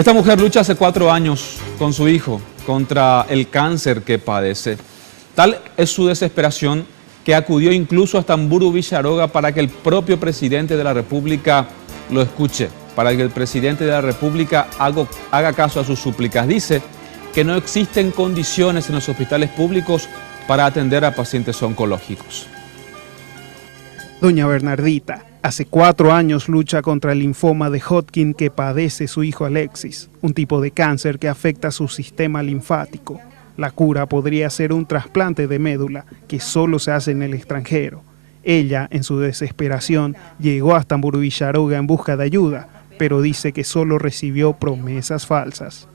Esta mujer lucha hace 4 años con su hijo contra el cáncer que padece. Tal es su desesperación que acudió incluso hasta Tamburu Villaroga para que el propio presidente de la República lo escuche, para que el presidente de la República haga caso a sus súplicas. Dice que no existen condiciones en los hospitales públicos para atender a pacientes oncológicos. Doña Bernardita, hace 4 años lucha contra el linfoma de Hodgkin que padece su hijo Alexis, un tipo de cáncer que afecta su sistema linfático. La cura podría ser un trasplante de médula que solo se hace en el extranjero. Ella, en su desesperación, llegó hasta Tamburu Villaroga en busca de ayuda, pero dice que solo recibió promesas falsas.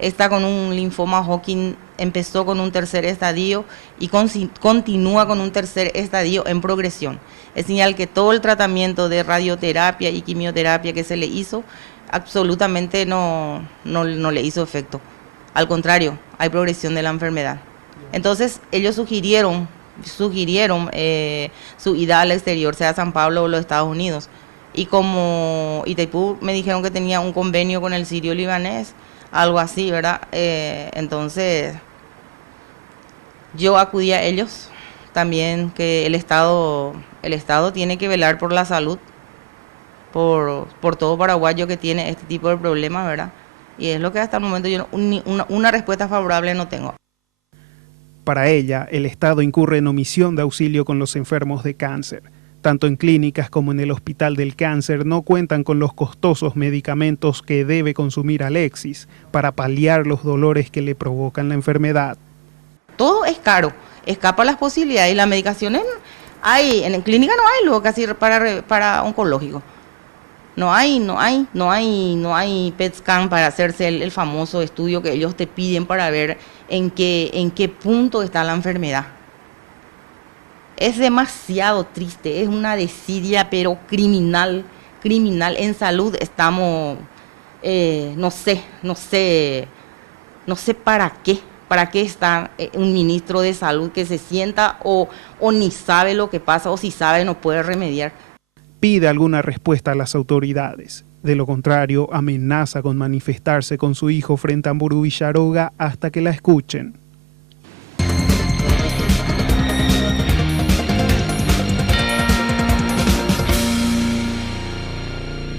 Está con un linfoma Hodgkin, empezó con un tercer estadio y continúa con un tercer estadio en progresión. Es señal que todo el tratamiento de radioterapia y quimioterapia que se le hizo, absolutamente no le hizo efecto. Al contrario, hay progresión de la enfermedad. Entonces ellos sugirieron su ida al exterior, sea San Pablo o los Estados Unidos. Y como Itaipú me dijeron que tenía un convenio con el sirio libanés, algo así, ¿verdad? Entonces yo acudí a ellos, también que el Estado tiene que velar por la salud, por todo paraguayo que tiene este tipo de problemas, ¿verdad? Y es lo que hasta el momento yo una respuesta favorable no tengo. Para ella, el Estado incurre en omisión de auxilio con los enfermos de cáncer. Tanto en clínicas como en el Hospital del Cáncer no cuentan con los costosos medicamentos que debe consumir Alexis para paliar los dolores que le provocan la enfermedad. Todo es caro, escapa las posibilidades y las medicaciones hay, en clínica no hay luego casi para oncológico. No hay PET scan para hacerse el famoso estudio que ellos te piden para ver en qué punto está la enfermedad. Es demasiado triste, es una desidia, pero criminal. En salud estamos, no sé para qué está un ministro de salud que se sienta o ni sabe lo que pasa, o si sabe no puede remediar. Pide alguna respuesta a las autoridades. De lo contrario, amenaza con manifestarse con su hijo frente a Tamburu Villaroga hasta que la escuchen.